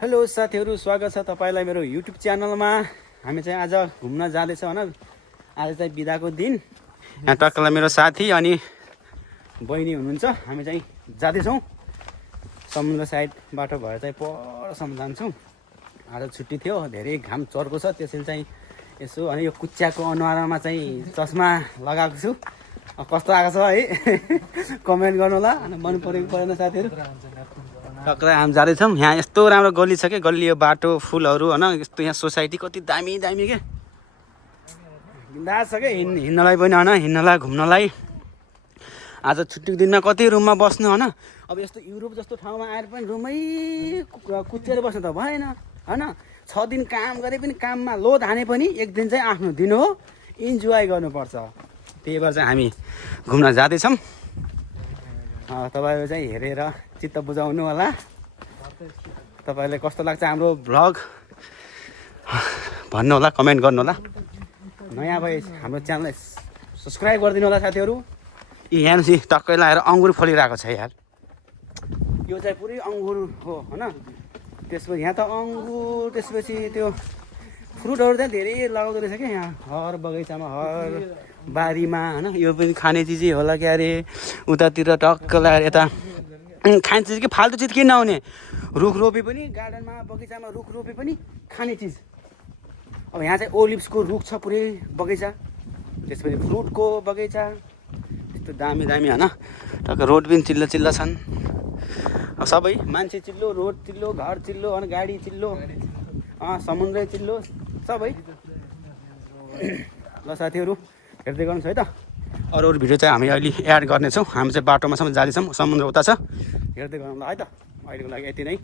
Hello साथीहरू, स्वागत छ तपाईलाई मेरो युट्युब च्यानलमा। हामी चाहिँ आज घुम्न जाँदैछौँ हैन। आज चाहिँ बिदाको दिन। यहाँ टक्कला मेरो साथी अनि बहिनी हुनुहुन्छ। हामी चाहिँ जाँदैछौँ समुद्र साइड बाटो भएर चाहिँ परसम्म जान्छौँ। आज छुट्टी थियो, धेरै घाम चर्को छ, त्यसैले चाहिँ यसो अनि यो कुच्याको अनुहारमा चाहिँ चस्मा लगाएको छु। कस्तो आएको छ है कमेन्ट गर्नु होला। अनि मन परेको परेन साथीहरू। टक्कै हामी जाँदैछौँ। यहाँ यस्तो राम्रो गल्ली छ क्या, गल्ली यो बाटो फुलहरू होइन, यस्तो यहाँ सोसाइटी कति दामी दामी क्या, बिन्दास छ क्या हिँड्नलाई पनि होइन, हिँड्नलाई घुम्नलाई। आज छुट्टीको दिनमा कति रुममा बस्नु होइन। अब यस्तो युरोप जस्तो ठाउँमा आएर पनि रुमै कुचेर बस्नु त भएन होइन। 6 दिन काम गरे पनि, काममा लोड हाने पनि, एक दिन चाहिँ आफ्नो दिन हो, इन्जोय गर्नुपर्छ। त्यही भएर चाहिँ हामी घुम्न जाँदैछौँ। तपाईँहरू चाहिँ हेरेर चित्त बुझाउनु होला। तपाईँलाई कस्तो लाग्छ हाम्रो भ्लग भन्नु होला, कमेन्ट गर्नु होला। नयाँ भए हाम्रो च्यानललाई सब्सक्राइब गरिदिनु होला साथीहरू। यहाँ चाहिँ टक्कै लगाएर अङ्गुर फलिरहेको छ यार। यो चाहिँ पुरै अङ्गुर हो होइन। त्यसपछि यहाँ त अङ्गुर, त्यसपछि त्यो फ्रुटहरू चाहिँ धेरै लगाउँदो रहेछ क्या यहाँ, हर बगैँचामा, हर बारीमा होइन। यो पनि खाने चिजै होला क्या अरे। उतातिर टक्क लगाएर यता खाने चिज कि फाल्तु चिज किन नहुने। रुख रोपे पनि, गार्डनमा बगैँचामा रुख रोपे पनि खाने चिज। अब यहाँ चाहिँ ओलिभ्सको रुख छ पुरै बगैँचा, त्यसपछि फ्रुटको बगैँचा, यस्तो दामी दामी होइन। टक्क रोड पनि चिल्लो चिल्लो छन्। अब सबै मान्छे चिल्लो, रोड चिल्लो, घर चिल्लो, अनि गाडी चिल्लो, समुद्रै चिल्लो, सबै। ल साथीहरू हेर्दै गर्नुहोस् है त। अरू भिडियो चाहिँ हामी अहिले एड गर्नेछौँ। हामी चाहिँ बाटोमासम्म जाँदैछौँ, समुद्र उता छ, हेर्दै गर्नु ल है त। अहिलेको लागि यति नै।